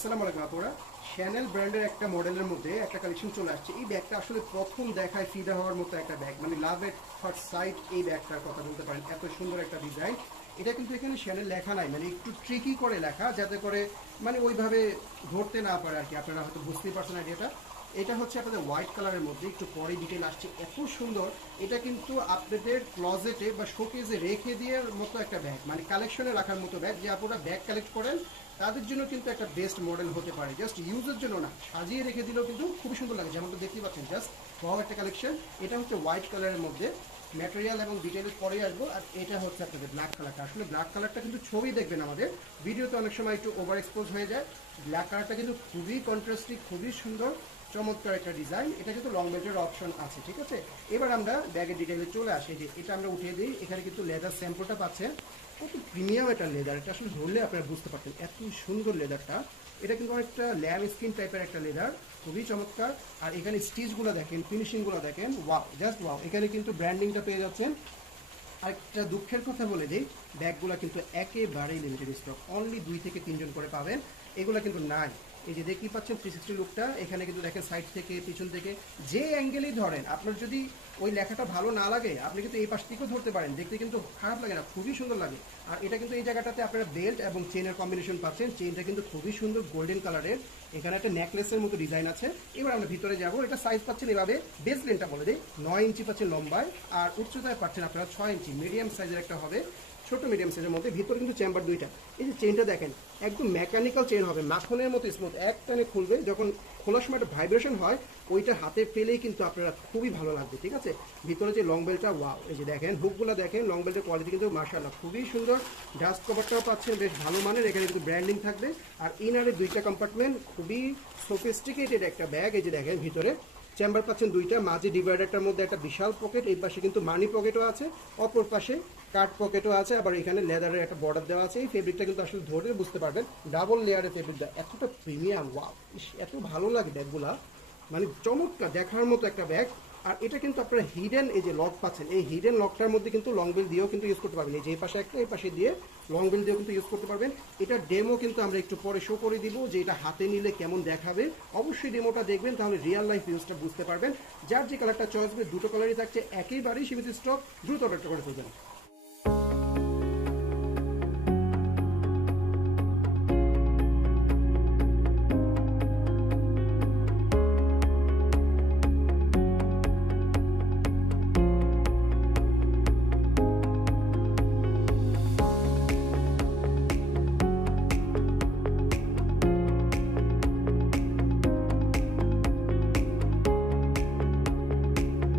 আসসালামু আলাইকুম আপুরা। শ্যানেল ব্র্যান্ডের একটা মডেলের মধ্যে একটা কালেকশন চলে আসছে। এই ব্যাগটা আসলে প্রথম দেখায় ফিদা হওয়ার মতো একটা ব্যাগ, মানে লাভ এট ফার্স্ট সাইট এই ব্যাগটার কথা বলতে পারেন। এত সুন্দর একটা ডিজাইন। এটা কিন্তু এখানে শ্যানেল লেখা নাই, মানে একটু ট্রিকি করে লেখা, যাতে করে মানে ওইভাবে ধরতে না পারে আর কি। আপনারা হয়তো বুঝতেই পারছেন আইডিয়াটা। এটা হচ্ছে আপনাদের হোয়াইট কালারের মধ্যে, একটু পরে ডিটেল আসছে, এত সুন্দর। এটা কিন্তু আপনাদের ক্লজেটে বা শোকেজে রেখে দেওয়ার মতো একটা ব্যাগ, মানে কালেকশনে রাখার মতো ব্যাগ। যে আপনারা ব্যাগ কালেক্ট করেন তাদের জন্য কিন্তু একটা বেস্ট মডেল হতে পারে। জাস্ট ইউজের জন্য না, সাজিয়ে রেখে দিলেও কিন্তু খুবই সুন্দর লাগে, যেমনটা দেখতে পাচ্ছেন। জাস্ট ভালো একটা কালেকশন। এটা হচ্ছে হোয়াইট কালারের মধ্যে, ম্যাটেরিয়াল এবং ডিটেলস পরে আসবো। আর এটা হচ্ছে আপনাদের ব্ল্যাক কালারটা। আসলে ব্ল্যাক কালারটা কিন্তু ছবি দেখবেন আমাদের ভিডিওতে অনেক সময় একটু ওভার এক্সপোজ হয়ে যায়। ব্ল্যাক কালারটা কিন্তু খুবই কন্ট্রাস্টিং, খুবই সুন্দর, চমৎকার একটা ডিজাইন। এটা কিন্তু লং বেল্টের অপশন আছে, ঠিক আছে। এবার আমরা ব্যাগের ডিটেইলে চলে আসি। যে এটা আমরা উঠিয়ে দিই। এখানে কিন্তু লেদার স্যাম্পলটা পাচ্ছেন, কত প্রিমিয়াম একটা লেদার। এটা আসলে ধরলে আপনারা বুঝতে পারতেন এত সুন্দর লেদারটা। এটা কিন্তু অনেকটা ল্যাম স্কিন টাইপের একটা লেদার, খুবই চমৎকার। আর এখানে স্টিচগুলো দেখেন, ফিনিশিংগুলো দেখেন, ওয়াও, জাস্ট ওয়াও। এখানে কিন্তু ব্র্যান্ডিংটা পেয়ে যাচ্ছেন। আরেকটা দুঃখের কথা বলে দিই, ব্যাগগুলো কিন্তু একেবারেই লিমিটেড স্টক, অনলি 2 থেকে 3 জন করে পাবেন। এগুলো কিন্তু নাই। এই যে দেখতেই পাচ্ছেন 360 লুকটা, এখানে কিন্তু দেখেন সাইড থেকে পিছন থেকে যে অ্যাঙ্গেলেই ধরেন, আপনার যদি ওই লেখাটা ভালো না লাগে আপনি কিন্তু এই পাশ থেকেও ধরতে পারেন, দেখতে কিন্তু খারাপ লাগে না, খুবই সুন্দর লাগে। আর এটা কিন্তু এই জায়গাটাতে আপনারা বেল্ট এবং চেনের কম্বিনেশন পাচ্ছেন। চেনটা কিন্তু খুবই সুন্দর গোল্ডেন কালারের, এখানে একটা নেকলেসের মতো ডিজাইন আছে। এবার আমরা ভিতরে যাব। এটা সাইজ পাচ্ছেন এভাবে, বেস লেনটা বলে দিই 9 ইঞ্চি পাচ্ছেন লম্বায়, আর উচ্চতায় পাচ্ছেন আপনারা 6 ইঞ্চি। মিডিয়াম সাইজের একটা হবে, ছোট মিডিয়াম সাইজের মধ্যে। ভিতরে কিন্তু চেম্বার দুইটা। এই যে চেনটা দেখেন, একদম মেকানিক্যাল চেন হবে, মাখনের মতো স্মুথ, এক টানে খুলবে। যখন খোলার সময় একটা ভাইব্রেশন হয়, ওইটা হাতে পেলেই কিন্তু আপনারা খুবই ভালো লাগবে, ঠিক আছে। ভিতরে যে লং বেল্টটা, ওয়াও, এই যে দেখেন হুকগুলো দেখেন, লং বেল্টের কোয়ালিটি কিন্তু মাশাআল্লাহ খুবই সুন্দর। ডাস্ট কভারটাও পাচ্ছেন বেশ ভালো মানের, এখানে কিন্তু ব্র্যান্ডিং থাকবে। আর ইনারে দুইটা কম্পার্টমেন্ট, খুবই সোফিস্টিকেটেড একটা ব্যাগ। এই যে দেখেন ভিতরে চেম্বার পাচ্ছেন দুইটা, মাঝে ডিভাইডারটার মধ্যে একটা বিশাল পকেট, এই পাশে কিন্তু মানি পকেটও আছে, অপর পাশে কাট পকেটও আছে। আবার এখানে লেদারের একটা বর্ডার দেওয়া আছে। এই ফেব্রিকটা কিন্তু আসলে ধরে বুঝতে পারবেন, ডাবল লেয়ারের ফেব্রিকটা, এতটা প্রিমিয়াম, ওয়াও, এত ভালো লাগে ব্যাগগুলা, মানে চমৎকার দেখার মতো একটা ব্যাগ। আর এটা কিন্তু আপনারা হিডেন এই যে লক পাচ্ছেন, এই হিডেন লকটার মধ্যে কিন্তু লং বেল দিয়েও কিন্তু ইউজ করতে পারবেন। এই যে পাশে একটা, এই পাশে দিয়ে লং বেল দিয়েও কিন্তু ইউজ করতে পারবেন। এটা ডেমো কিন্তু আমরা একটু পরে শো করে দিব, যে এটা হাতে নিলে কেমন দেখাবে। অবশ্যই ডেমোটা দেখবেন, তাহলে রিয়েল লাইফ ইউজটা বুঝতে পারবেন। যার যে কালারটা চয়েস হবে, দুটো কালারই থাকছে, একেবারেই সীমিত স্টক, দ্রুত অর্ডারটা করে ফেলবেন।